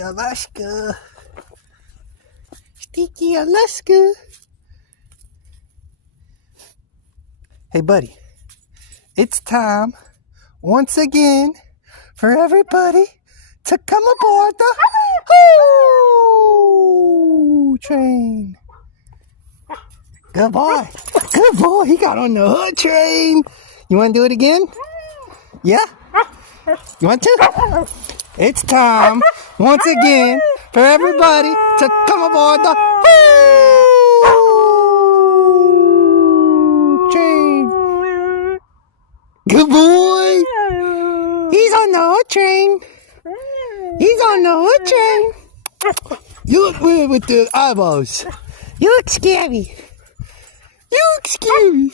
Alaska. Sticky Alaska. Hey, buddy. It's time, once again, for everybody to come aboard the train. Good boy. Good boy. He got on the hood train. You want to do it again? Yeah? You want to? It's time, once again, for everybody to come aboard the train. Good boy. He's on the hood train. He's on the hood train. You look weird with the eyeballs. You look scary. You look scary.